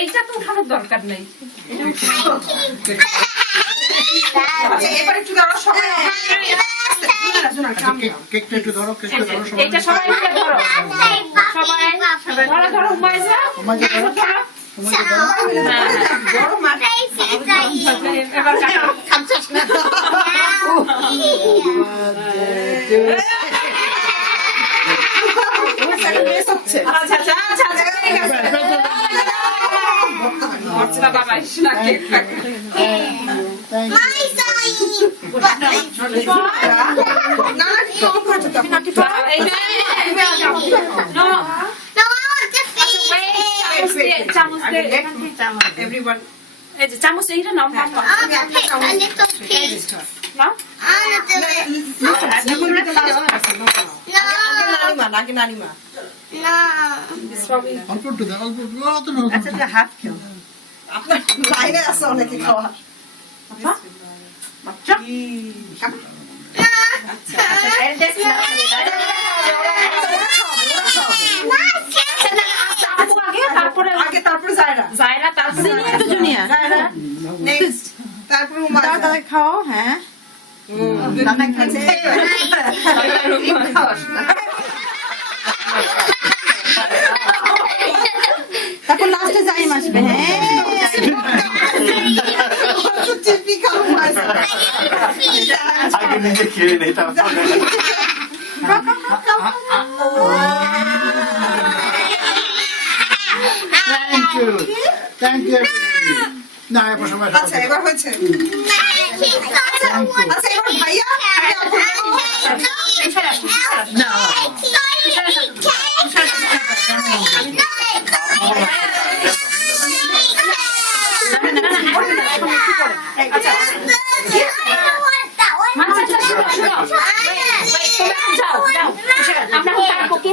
এইটা তো উঠানোর দরকার নেই। এবার একটু দাঁড়াও সবাই। কেকটা একটু ধরো, কেকটা ধরো সবাই। এইটা সবাই মিলে ধরো, সবাই ধরো ধরো উমাইজা উমাইজা ধরো। ধরো। উমাইজা ধরো। বড় মা এবার কাটো। মিস হচ্ছে। আচ্ছা আচ্ছা আচ্ছা আচ্ছা, ঠিক আছে। অর্চনা বাবা না কেক কাটে। Thank you. না না কি অন করেছো তো? চামচ দিয়ে এখান থেকে চামচ। Everyone. এই যে চামচ এইটা নাও নাও নাও। নাও। আগে নানিমা। স্ট্রবেরি। অল্প একটু দাও, অল্প একটু। অত না, অত না। আপনার লাইনে আছে অনেকে খাওয়া। তারপরে আগে তারপরে জায়রা। জায়রা, তারপরে জুনিয়র নেক্সট তারপরে উমা। তাদের খাও। হ্যাঁ, তারপর লাস্টে যাইম আসবে। হ্যাঁ, টিপিক্যাল উমা। আগে নিজে খেয়ে নেই তারপরে Thank you. Thank you, everybody. না, এবার সবাই খাও। আচ্ছা এবার হয়েছে। আচ্ছা এবার ভাইয়া না,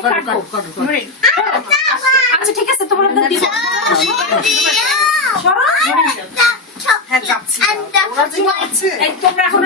কাটো, কাটো, কাটো। আচ্ছা ঠিক আছে, তোমরা দিব। হ্যাঁ যাচ্ছে। ওরা যে আছে। এই তোমরা এখন